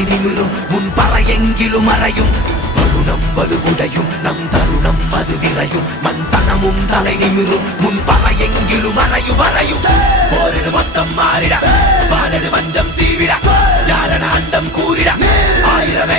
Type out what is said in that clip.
தலை நிமிரும் முன்பறையெங்கிலும் அறையும் வருணம் வலுவுடையும் நம் தருணம் அது விரையும் மண் சனமும் தலை நிமிரும் முன்பறையெங்கிலும் அறையும் போரிடு மொத்தம் மாறிட வாழடு வஞ்சம் சீவிட யாரன அண்டம் கூறிட ஆயிரமே